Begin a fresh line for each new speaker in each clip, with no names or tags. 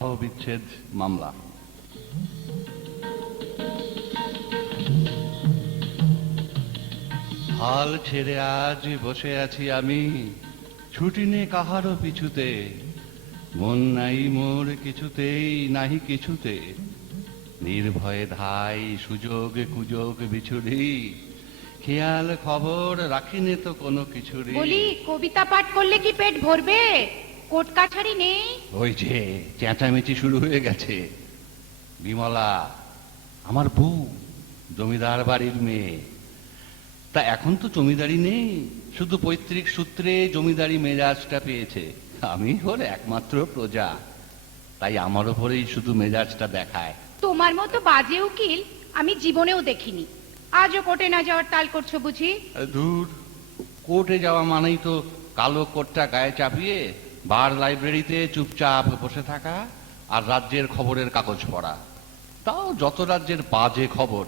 বিচ্ছেদ মামলা। হাল ছেড়ে আজ বসে আছি আমি, ছুটি নে কাহারও পিছুতে। মন নাই মোর কিছুতেই, নাহি কিছুতে। নির্ভয়ে ধাই, সুযোগ কুযোগ বিছুরি। খেয়াল খবর রাখিনে তো কোনো কিছুরই।
বলি, কবিতা পাঠ করলে কি পেট ভরবে? কোট কাছারি নেই?
ওই যে চেঁচামেচি শুরু হয়ে গেছে। বিমলা আমার বউ জমিদার বাড়ির মেয়ে। তা এখন তো জমিদারি নেই শুধু পৈতৃক সূত্রে জমিদারি মেজাজটা পেয়েছে। আমি ওর একমাত্র প্রজা তাই আমার ওপরেই শুধু মেজাজটা দেখায়।
তোমার মতো বাজে উকিল আমি জীবনেও দেখিনি। আজও কোর্টে না যাওয়ার তাল করছ বুঝি?
দূর কোর্টে যাওয়া মানেই তো কালো কোটটা গায়ে চাপিয়ে বার লাইব্রেরিতে চুপচাপ বসে থাকা আর রাজ্যের খবরের কাগজ পড়া। তাও যত রাজ্যের বাজে খবর।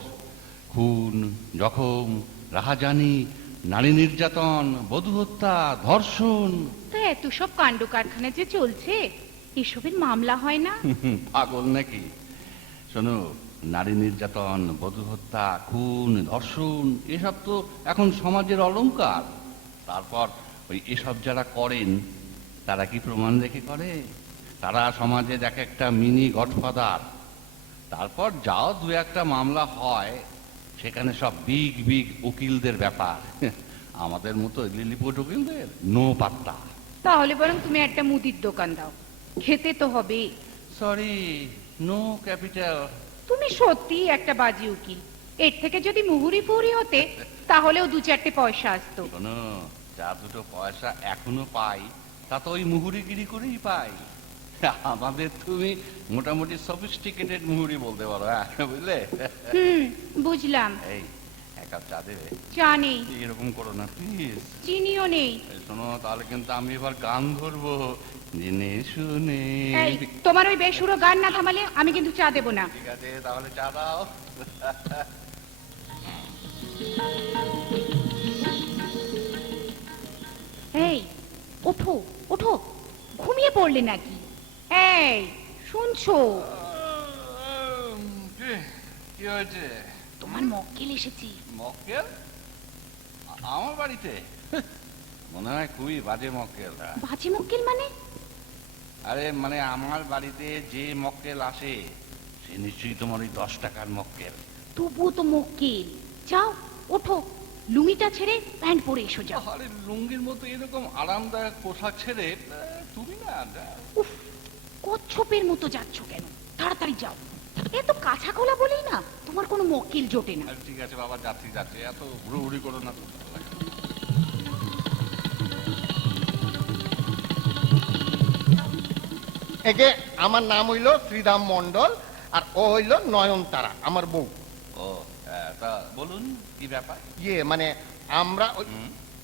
খুন জখম রাহাজানি নারী নির্যাতন বধূ হত্যা ধর্ষণ।
তা এত সব কাণ্ড কারখানা যে চলছে এসবের মামলা হয় না?
পাগল নাকি? শোনো নারী নির্যাতন বধূ হত্যা খুন ধর্ষণ এসব তো এখন সমাজের অলংকার। তারপর ওই এসব যারা করেন তারা কি প্রমাণ রেখে করে? তারা সমাজের এক একটা মিনি গডফাদার। তারপর যাও দু একটা মামলা হয় সেখানে সব বিগ বিগ উকিলদের ব্যাপার। আমাদের মতো লিলিপুট উকিলদের নো পাত্তা।
তাহলে বরং তুমি একটা মুদির দোকান দাও। খেতে তো হবে।
সরি নো ক্যাপিটাল
তুমি সত্যি একটা বাজি উকিল। এর থেকে যদি মুহুরি ফুহুরি হতে তাহলেও দু চারটে পয়সা আসতো।
যা দুটো পয়সা এখনও পাই তা তো ওই মুহুরিগিরি করেই পাই। আমাদের তুমি মোটামুটি সফিস্টিকেটেড মুহুরি বলতে পারো হ্যাঁ বুঝলে?
বুঝলাম।
এই এক কাপ চা দেবে
চা নেই।
এরকম করো না প্লিজ
চিনিও নেই।
শোনো তাহলে কিন্তু আমি এবার গান ধরবো। জেনে শুনে।
এই তোমার ওই বেসুরো গান না থামালে আমি কিন্তু চা দেবো না।
ঠিক আছে তাহলে চা দাও।
এই ওঠো। পড়লে নাকি? এই শুনছো?
কি হয়েছে?
তোমার মক্কেল এসেছি।
মক্কেল? আমার বাড়িতে? মনে হয় খুবই বাজে মক্কেল।
বাজে মক্কেল মানে?
আরে মানে আমার বাড়িতে যে মক্কেল আসে সে নিশ্চয়ই তোমার ওই দশ টাকার মক্কেল।
তবুও তো মক্কেল। যাও ওঠো। লুঙ্গিটা ছেড়ে প্যান্ট পরে এসো যাও।
আরে লুঙ্গির মতো এরকম আরামদায়ক পোশাক ছেড়ে তুমি না
উফ কচ্ছপের মতো যাচ্ছ কেন? তাড়াতাড়ি যাও। এ তো কাঁচা কলা বলেই না তোমার কোনো মক্কেল জোটে না।
ঠিক আছে বাবা যাচ্ছি যাচ্ছি এত হুড়োহুড়ি করো না তো।
একে আমার নাম হইল শ্রীরাম মন্ডল আর ও হইল নয়নতারা আমার বউ।
বলুন কি ব্যাপার?
ইয়ে মানে আমরা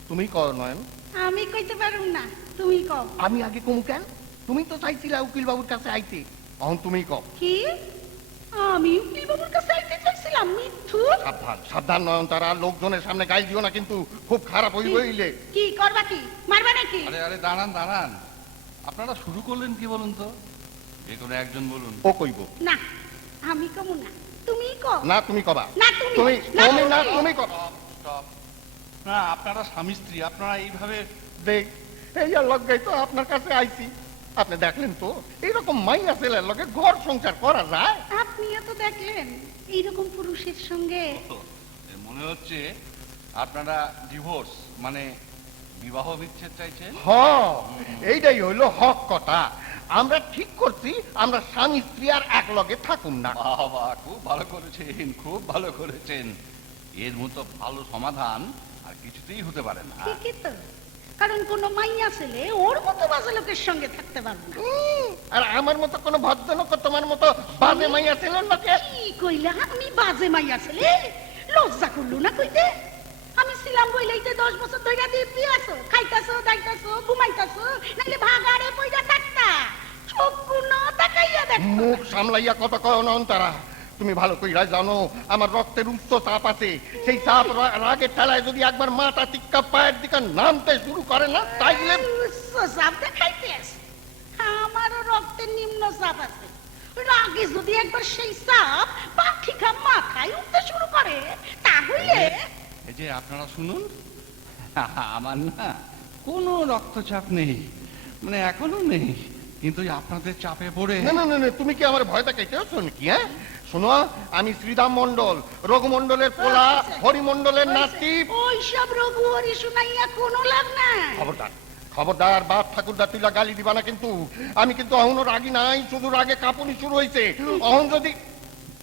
তুমি কও নয়ন।
আমি কইতে পারুম না তুমি কও।
আমি আগে কমু কেন? তুমি তো চাইছিলা উকিল বাবুর কাছে আইতে। এখন তুমি কও।
কি? আমি উকিল বাবুর কাছে আইতে চাইছিলাম মিথ্যু?
সাবধান সাবধান নয়নতারা লোকজনের সামনে গাইল দিও না কিন্তু খুব খারাপ হই হইলে।
কি করবা কি? মারবা নাকি?
আরে আরে দাঁড়ান দাঁড়ান। আপনারা শুরু করলেন কি বলুন তো? যে কোনো একজন বলুন।
ও কইব।
না আমি কমু না। তুমি কও।
না তুমি কবা।
না তুমি
তুমি
না
তুমি না
তুমি।
তুমি কবা।
না আপনারা স্বামী স্ত্রী আপনারা এইভাবে
দেখ এই আর লজ্জাই তো আপনার কাছে আইছি। আপনি দেখলেন তো এইরকম মাইয়া ছেলের লগে ঘর সংসার করা যায়?
আপনিও তো দেখলেন এইরকম পুরুষের সঙ্গে?
মনে হচ্ছে আপনারা ডিভোর্স মানে বিবাহ বিচ্ছেদ চাইছেন?
হ এইটাই হইল হক কথা। আমরা ঠিক করছি আমরা স্বামী স্ত্রী আর এক লগে থাকুম না।
বাবা খুব ভালো করেছেন খুব ভালো করেছেন। এর মতো ভালো সমাধান আর কিছুতেই হতে পারে না।
ঠিকই তো। কারণ কোন মাইয়া ছেলে ওর মতো বাজে লোকের সঙ্গে থাকতে পারবে না।
আর আমার মতো কোনো ভদ্রলোক তোমার মতো বাজে মাইয়া ছেলের লগে
কি কইলা? আমি বাজে মাইয়া ছেলে? লজ্জা করল না কইতে? আমি ছিলাম বইলাইতে দশ বছর ধরে দিব্যি আছো খাইতাছো দাইতাছো ঘুমাইতাছো নাইলে ভাগাড়ে পয়সা থাকতা। তাকাইয়া দেখো।
মুখ সামলাইয়া কত কয় তারা তুমি ভালো কইরা জানো আমার রক্তের উচ্চ চাপ আছে। সেই চাপ রাগের ঠেলায় যদি একবার মাথা টিক্কা পায়ের দিকে নামতে শুরু করে না তাইলে
উচ্চ চাপ দেখাইতেস আমারও রক্তের নিম্ন চাপ চাপ আছে। রাগে যদি একবার সেই চাপ পাখিকা মাথায় উঠতে শুরু করে তাহলে
এই যে আপনারা শুনুন। আমার না কোনো রক্তচাপ নেই মানে এখনও নেই। কিন্তু আপনাদের চাপে পড়ে
না না না না, তুমি কি আমার ভয় দেখাইতেছো নাকি হ্যাঁ? শোনো আমি শ্রীরাম মন্ডল রঘুমন্ডলের পোলা হরিমন্ডলের নাতি
ওই সব রঘু হরি শুনাইয়া কোনো লাভ নাই।
খবরদার খবরদার বাপ ঠাকুরদা তুইলা গালি দিবা না কিন্তু আমি কিন্তু অহনো রাগি নাই শুধু রাগে কাঁপুনি শুরু হয়েছে অহন যদি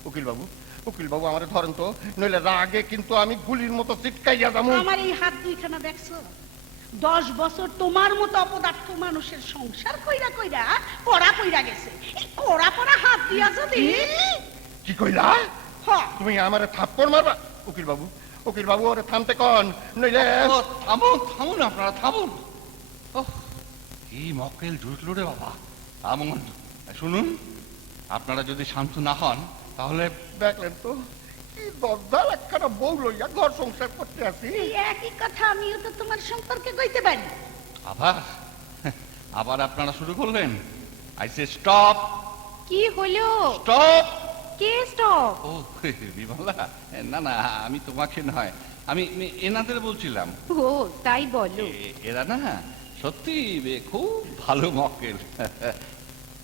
উকিল বাবু উকিল বাবু আমার ধরেন তো নইলে রাগে কিন্তু আমি গুলির মতো চিটকাইয়া যাব।
আমার এই হাত দুইখানা দেখছ? দশ বছর তোমার মতো অপদার্থ মানুষের সংসার কইরা কইরা কড়া কইরা গেছে। এই কড়া কড়া হাত দিয়া যদি
কি? কইলা? তুমি আমারে থাপ্পড় মারবা? উকিল বাবু উকিল বাবু ওরে থামতে কন নইলে
থামুন থামুন আপনারা থামুন। ওহ, কি মক্কেল জুটলো রে বাবা। থামুন। শুনুন আপনারা যদি শান্ত না হন তাহলে
দেখলেন তো। কি দরজাল একখানা বউ লইয়া ঘর সংসার করতে আসি?
এই একই কথা আমিও তো তোমার সম্পর্কে কইতে পারি।
আবার? আবার আপনারা শুরু করলেন? আই সে স্টপ
কি হলো?
স্টপ
কে স্টপ
ও বিমলা না না আমি তোমাকে নয় আমি আমি এনাদের বলছিলাম।
ও তাই বলো।
এ- এরা না সত্যি বে, খুব ভালো মক্কেল।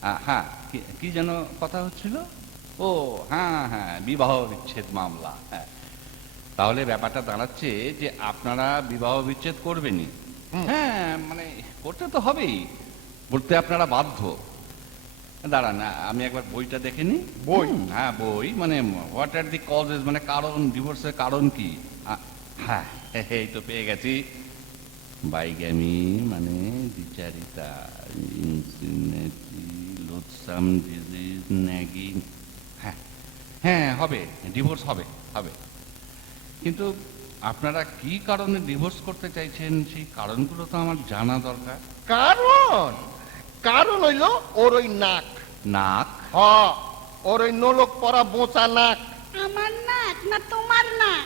আ, হ্যাঁ কি- কি যেন কথা হচ্ছিল? ও হ্যাঁ হ্যাঁ বিবাহ বিচ্ছেদ মামলা হ্যাঁ। তাহলে ব্যাপারটা দাঁড়াচ্ছে যে আপনারা বিবাহ বিচ্ছেদ করবেনই। হ্যাঁ মানে করতে তো হবেই বলতে আপনারা বাধ্য। দাঁড়ান আমি একবার বইটা দেখে নিই।
বই?
হ্যাঁ বই মানে হোয়াট আর দি কজেস মানে কারণ ডিভোর্সের কারণ কি? হ্যাঁ এই তো পেয়ে গেছি। বাইগামি মানে দ্বিচারিতা ইনসিনেটি লোথসাম ডিজিজ ন্যাগিং। হ্যাঁ হবে। ডিভোর্স হবে হবে। কিন্তু আপনারা কি কারণে ডিভোর্স করতে চাইছেন? সেই কারণগুলো তো আমার জানা দরকার।
কারণ? কারণ হইল ওর ওই নাক।
নাক?
হ ওর ওই নোলক পরা বোচা নাক।
আমার নাক না তোমার নাক?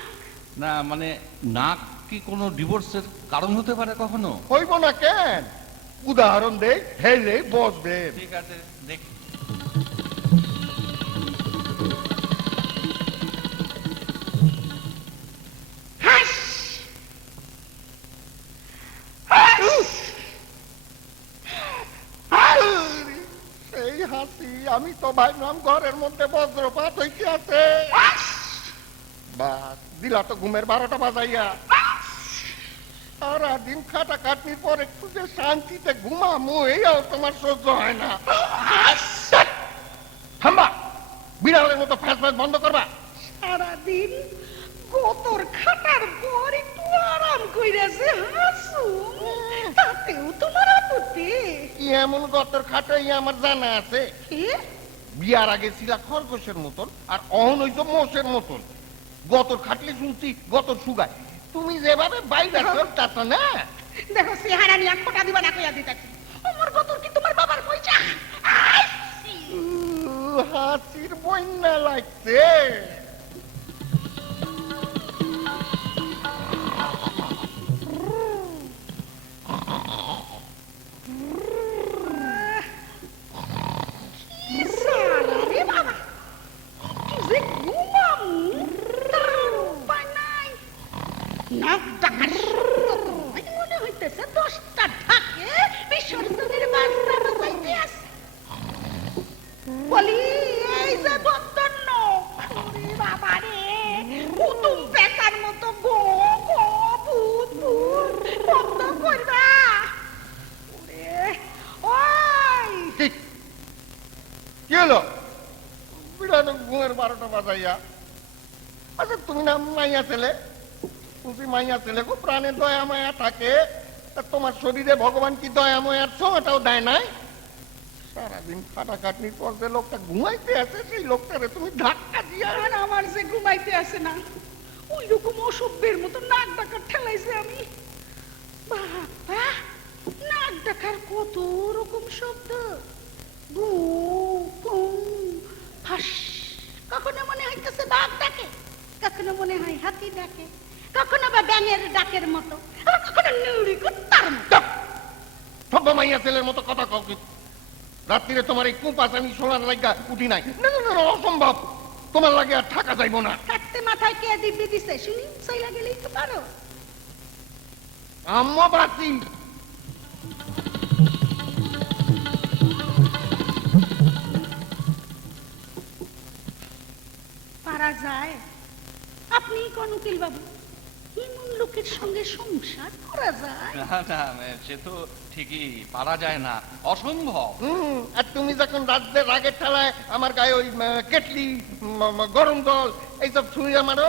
না মানে নাক কি কোনো ডিভোর্সের কারণ হতে পারে কখনো?
হইব না কেন? উদাহরণ দেই হেলে বসবে।
ঠিক আছে দেখি।
তো ভাবলাম ঘরের মধ্যে বজ্রপাত হইতে আছে বাস দিলা তো ঘুমের বারোটা বাজাইয়া। সারাদিন খাটা কাটনির পর একটু যে শান্তিতে ঘুমামু এইও তোমার সহ্য হয় না। থাম্বা বিড়ালের মতো ফ্যাস ফ্যাস বন্ধ করবা।
সারাদিন গোতর খাটার পর একটু আরাম কইরাছে তাতেও তোমার আপত্তি?
এমন গতর খাটাই আমার জানা আছে?
কি?
বিয়ার আগে ছিলা খরগোশের মতন আর অহন হইতো মোষের মতন। গতর খাটলে শুনছি গতর সুগায় তুমি যেভাবে বাইরে চলতাছ না?
দেখো সিহারা নিয়ে খোটা দিবা না কইয়া দিতাছি। আমার গতর কি তোমার বাবার পয়সা?
হাসির বন্যা লাগছে। ঘুমের আচ্ছা তুমি না মাইয়া ছেলে? তুমি মাইয়া ছেলে গো, প্রাণে দয়া মায়া থাকে। তোমার শরীরে ভগবান কি দয়া মায়ার ছোঁয়াটাও দেয় নাই? সারাদিন খাটাখাটনির পর যে লোকটা ঘুমাইতে আছে সেই লোকটারে তুমি ধাক্কা দিয়া
আর আমার যে ঘুমাইতে আসে না, ওই রকম অসভ্যের মতো নাক ডাকার ঠেলাইছে আমি। বাবা, নাক ডাকার কত রকম শব্দ। গু ফাঁস কখনো মনে হইতেছে বাঘ ডাকে কখনো মনে হয় হাতি ডাকে কখনো বা ব্যাঙের ডাকের মতো আবার কখনো নুড়ি কুত্তার মতো।
সভ্য মাইয়া ছেলের মতো কথা কও কি? রাত্রিরে তোমার এই কুপাস আমি সোনার লাগা উঠি নাই। না না না না, অসম্ভব। তোমার লাগে আর থাকা যাইব না।
থাকতে মাথায় কে দিব্যি দিছে? শুনি চইলা গেলেই তো পারো।
আম্মা বাতি
পারা যায়? আপনি কোন উকিল বাবু এমন লোকের সঙ্গে সংসার করা যায়?
না না সে তো ঠিকই পারা যায় না অসম্ভব।
হুম আর তুমি যখন রাজ্যের রাগের ঠেলায় আমার গায়ে ওই কেটলি গরম জল এইসব ছুঁড়ে মারো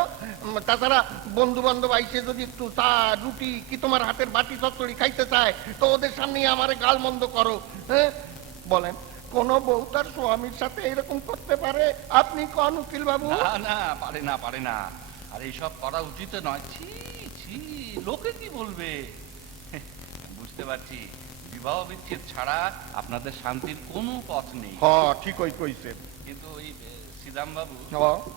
তাছাড়া বন্ধু বান্ধব আইসে যদি একটু চা রুটি কি তোমার হাতের বাটি চচ্চড়ি খাইতে চায় তো ওদের সামনে আমার গাল মন্দ করো হ্যাঁ? বলেন। কোন বউ তার স্বামীর সাথে এরকম করতে পারে? আপনি কোন উকিল বাবু?
না না পারে না পারে না। আর এইসব করা উচিত নয়। ছি ছি লোকে কি বলবে? বুঝতে পারছি। বিবাহ বিচ্ছেদ ছাড়া আপনাদের শান্তির কোনো পথ নেই।
হ ঠিকই কইছে
কিন্তু ওই শ্রীরাম বাবু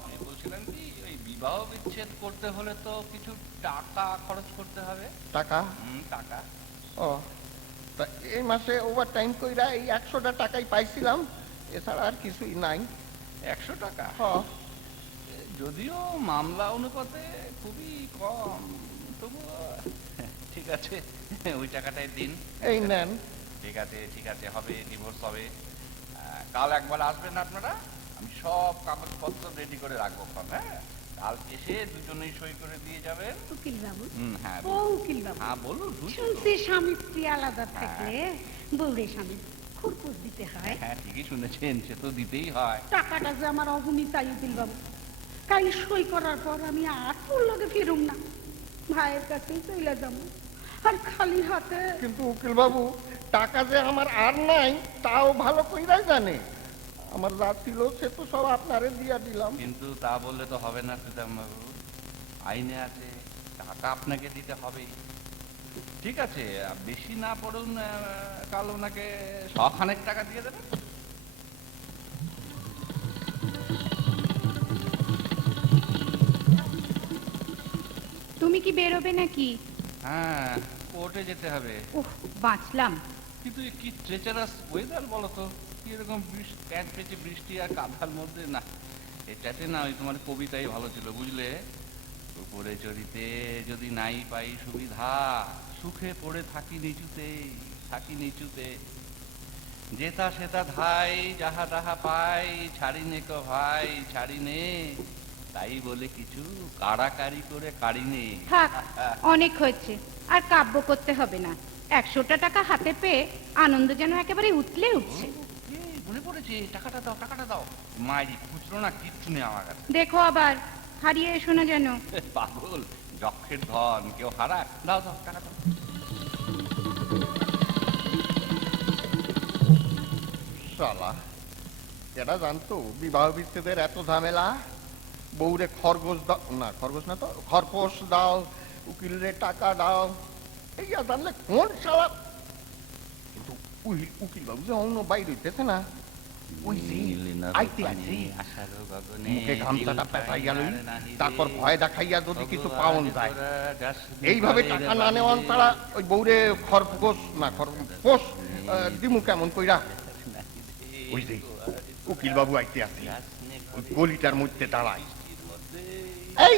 আমি বলছিলাম কি ওই বিবাহ বিচ্ছেদ করতে হলে তো কিছু টাকা খরচ করতে হবে।
টাকা?
হুম টাকা।
ও। তা এই মাসে ওভার টাইম কইরা এই একশোটা টাকাই পাইছিলাম। এছাড়া আর কিছুই নাই।
একশো টাকা?
হ।
যদিও মামলা অনুপাতে খুবই কম তবুও ঠিক আছে ওই টাকাটাই দিন।
এই নেন।
ঠিক আছে ঠিক আছে হবে ডিভোর্স হবে। কাল একবার আসবেন আপনারা আমি সব কাগজপত্র রেডি করে রাখব হ্যাঁ? কাল এসে দুজনেই সই করে দিয়ে যাবেন
উকিল বাবু
হ্যাঁ
ও উকিল বাবু
হ্যাঁ বলুন
শুনছি স্বামী স্ত্রী আলাদা থাকলে বউরে স্বামী খুরপুর দিতে হয়।
হ্যাঁ ঠিকই শুনেছেন সে তো দিতেই হয়।
টাকাটা যে আমার অবনী তাই উকিল বাবু কাল সই করার পর আমি আর তোর লগে ফিরুম না। ভাইয়ের কাছেই চলে যাব আর খালি হাতে
কিন্তু উকিল বাবু টাকা যে আমার আর নাই তাও ভালো কইরাই জানে। আমার যা ছিল সে তো সব আপনারে দিয়া দিলাম।
কিন্তু তা বললে তো হবে না সুদাম বাবু আইনে আছে টাকা আপনাকে দিতে হবেই। ঠিক আছে বেশি না পড়ুন কাল ওনাকে শখানেক টাকা দিয়ে দেবেন।
তুমি কি বেরোবে নাকি?
হ্যাঁ কোর্টে যেতে হবে।
উফ বাঁচলাম।
কিন্তু কি ট্রেচারাস ওয়েদার বলো তো? কি এরকম প্যাচ পেঁচে বৃষ্টি আর কাঁথার মধ্যে না, এটাতে না ওই তোমার কবিতাই ভালো ছিল, বুঝলে? উপরে চড়িতে যদি নাই পাই সুবিধা, সুখে পড়ে থাকি নিচুতে থাকি নিচুতে। যেতা সেতা ধাই, যাহা তাহা পাই ছাড়ি নে কো ভাই ছাড়ি নে তাই বলে কিছু কাড়াকাড়ি করে কাড়ি নে
থাক, অনেক হয়েছে, আর কাব্য করতে হবে না। একশোটা টাকা হাতে পেয়ে আনন্দ যেন একেবারে উতলে উঠছে।
মনে পড়েছে? টাকাটা দাও টাকাটা দাও। মায়েরই খুচরো না কিচ্ছু নেই আমার কাছে।
দেখো আবার হারিয়ে এসো না যেন।
পাগল যক্ষের ধন কেউ হারাক? দাও দাও টাকা দাও।
শালা এরা জানতো বিবাহ বিচ্ছেদের এত ঝামেলা? বউরে খরগোশ দাও না খরগোশ না তো খরপোশ দাও উকিলরে টাকা দাও। এই জানলে কোন শালা উকিল বাবু যে অন্য বাইরে হইতেছে না ওই যে, আইতে আইতে। মুখে গামছাটা পেঁচাইয়া লই তারপর ভয় দেখাইয়া যদি কিছু পাওন যায় এইভাবে টাকা না নেওয়ান তারা ওই বউরে খরগোশ না খরপোশ আহ, দিমু কেমন কইরা। ওই যে উকিল বাবু আইতে আছে ওই গলিটার মধ্যে দাঁড়ায়। এই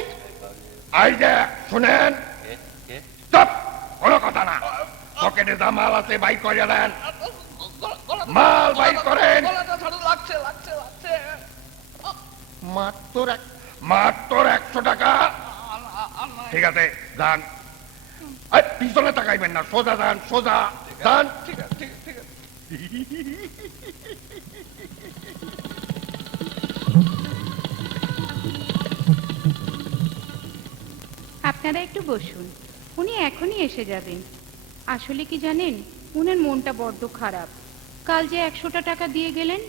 আই যে শুনেন? চুপ কোনো কথা না। পকেটে যা মাল আছে বাই করে দেন। মাল বাই করেন। মাত্র মাত্র একশো টাকা। ঠিক আছে যান। পিছনে তাকাইবেন না সোজা যান সোজা যান। ঠিক আছে ঠিক আছে, ঠিক আছে।
আপনারা একটু বসুন উনি এখনই এসে যাবেন। আসলে কি জানেন উনার মনটা বড্ড খারাপ। কাল যে একশোটা টাকা দিয়ে গেলেন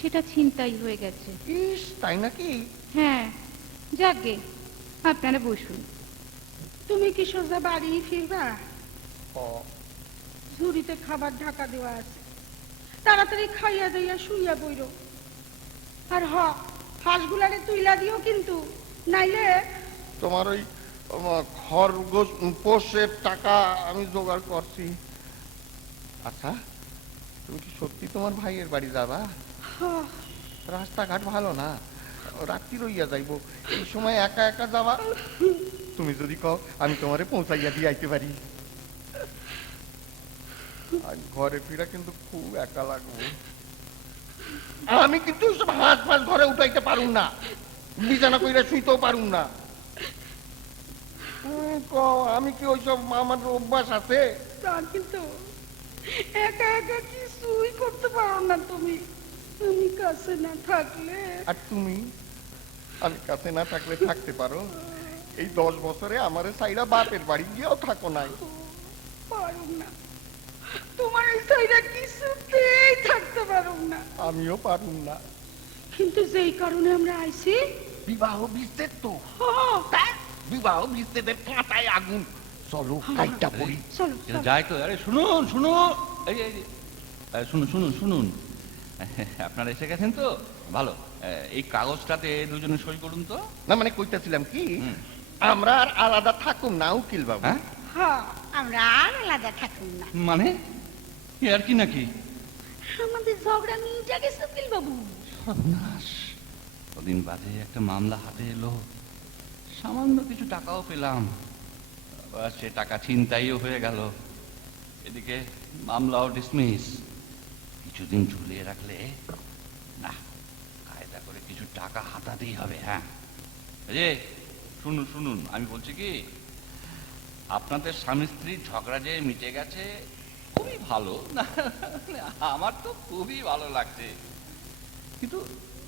সেটা ছিনতাই হয়ে গেছে।
ইস তাই নাকি?
হ্যাঁ যাকে আপনারা বসুন।
তুমি কি সোজা বাড়ি ফিরবা?
ও,
ঝুড়িতে খাবার ঢাকা দেওয়া আছে। তাড়াতাড়ি খাইয়া দাইয়া শুইয়া বইর আর হ হাঁসগুলারে তুইলা দিও কিন্তু নাইলে
তোমার ওই খরগোশ পোষের টাকা আমি জোগাড় করছি। আচ্ছা। তুমি কি সত্যি তোমার ভাইয়ের বাড়ি যাবা? রাস্তাঘাট ভালো না। রাত্রি রইয়া যাইব। এই সময় একা একা যাবা? তুমি যদি কও, আমি তোমারে পৌঁছাইয়া দিয়ে আইতে পারি। আর ঘরে ফিরা কিন্তু খুব একা লাগবে। আমি কিন্তু হাঁস ফাঁস ঘরে উঠাইতে পারুম না। বিছানা কইরা শুইতেও পারুম না। আমি কি ওইসব আমার অভ্যাস আছে?
কিন্তু একা একা কিছুই করতে পারো না তুমি। তুমি কাছে না থাকলে।
আর তুমি? আমি কাছে না থাকলে থাকতে পারো। এই দশ বছরে আমার সাইরা বাপের বাড়ি গিয়েও থাকো নাই।
পারো না। তোমার এই সাইডা কিছুতেই থাকতে পারো না।
আমিও পারুম না।
কিন্তু যেই কারণে আমরা আইছি
বিবাহ বিচ্ছেদ তো।
হ্যাঁ,
বিবাহ বিচ্ছেদের কাঁটায় আগুন। চলো কাইটা পড়ি।
চলো
যাই তো। আরে শুনুন শুনুন। এই, শুনুন শুনুন শুনুন। আপনারা এসে গেছেন তো? ভালো। এই কাগজটাতে দুজনে সই করুন তো।
না মানে কইতেছিলাম কি আমরা আর আলাদা থাকুম না উকিল বাবু।
হ্যাঁ?
আমরা আর আলাদা থাকুন না।
মানে? এ আর কি নাকি?
আমাদের ঝগড়া মিটে গেছে উকিল বাবু।
সর্বনাশ। কদিন বাদে একটা মামলা হাতে এলো। সামান্য কিছু টাকাও পেলাম। সে টাকা ছিনতাইও হয়ে গেল। এদিকে মামলাও ডিসমিস কিছুদিন ঝুলিয়ে রাখলে না কায়দা করে কিছু টাকা হাতাতেই হবে হ্যাঁ। যে শুনুন শুনুন আমি বলছি কি আপনাদের স্বামী স্ত্রীর ঝগড়া যে মিটে গেছে খুবই ভালো না আমার তো খুবই ভালো লাগছে। কিন্তু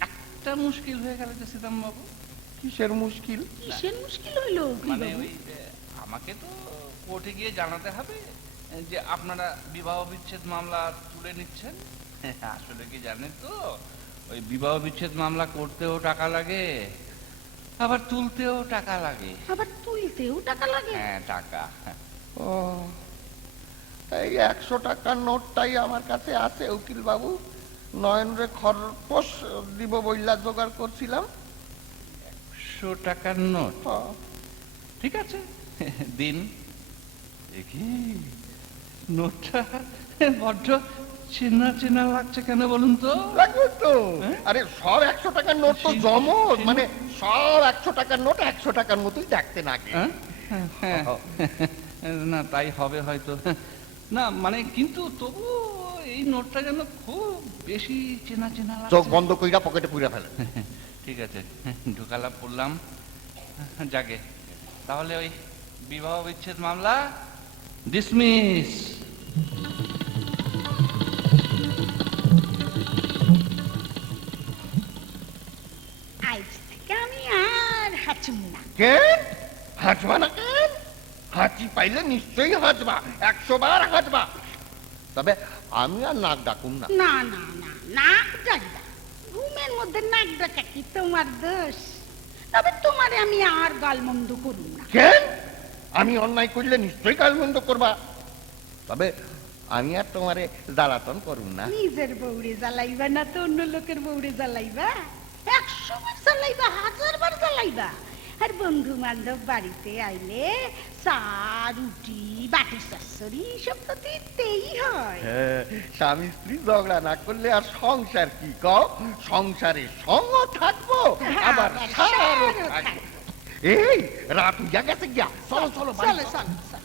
একটা মুশকিল হয়ে গেল যে সীতাম বাবু
কিসের মুশকিল?
কিসের মুশকিল হইল
মানে ওই আমাকে তো কোর্টে গিয়ে জানাতে হবে। যে আপনারা বিবাহ বিচ্ছেদ মামলা তুলে নিচ্ছেন আসলে কি জানেন তো? ওই বিবাহ বিচ্ছেদ মামলা করতেও টাকা লাগে আবার তুলতেও টাকা লাগে।
আবার তুলতেও টাকা লাগে?
হ্যাঁ টাকা।
ও এই একশো টাকার নোটটাই আমার কাছে আছে উকিল বাবু নয়নরে খরপোশ দিব বইলা জোগাড় করছিলাম।
একশো টাকার নোট?
ও,
ঠিক আছে দিন। দেখি। নোটটা বড্ড চেনা চেনা লাগছে কেন বলুন তো?
লাগবে তো।
হ্যাঁ?
আরে সব একশো টাকার নোট তো জমজ। মানে সব একশো টাকার নোট একশো টাকার মতোই দেখতে নাকি
হ্যাঁ? হ্যাঁ। না তাই হবে হয়তো। না মানে কিন্তু তবু এই নোটটা যেন খুব বেশি চেনা চেনা
চোখ বন্ধ কইরা পকেটে পুরে ফেলে
ঠিক আছে ঢুকালাম পড়লাম। যাকে তাহলে ওই বিবাহ বিচ্ছেদ মামলা ডিসমিস
আজ থেকে আমি আর হাঁচুম না
কেন হাঁচবা না কেন? হাঁচি পাইলে নিশ্চয়ই হাঁচবা একশো বার হাঁচবা। তবে আমি আর নাক ডাকুম না।
না না না নাক ডাকবা। ঘুমের মধ্যে নাক ডাকা কি তোমার দোষ? তবে তোমারে আমি আর গালমন্দ করুম না।
কেন? আমি অন্যায় করলে নিশ্চয়ই কালমন্দ করবা। তবে আমি আর তোমারে জ্বালাতন করুম না।
নিজের বউরে জ্বালাইবা না তো অন্য লোকের বউরে জ্বালাইবা? একশো বার জ্বালাইবা হাজার বার জ্বালাইবা। আর বন্ধু বান্ধব বাড়িতে আইলে চা রুটি বাটি চচ্চড়ি সব তো দিতেই হয়।
হ্যাঁ, স্বামী স্ত্রী ঝগড়া না করলে আর সংসার কি কও? সংসারে সঙ্গ থাকব আবার সারও থাকব। এই রাত গেছে গিয়া
চলো
চলো।
চলো চলো।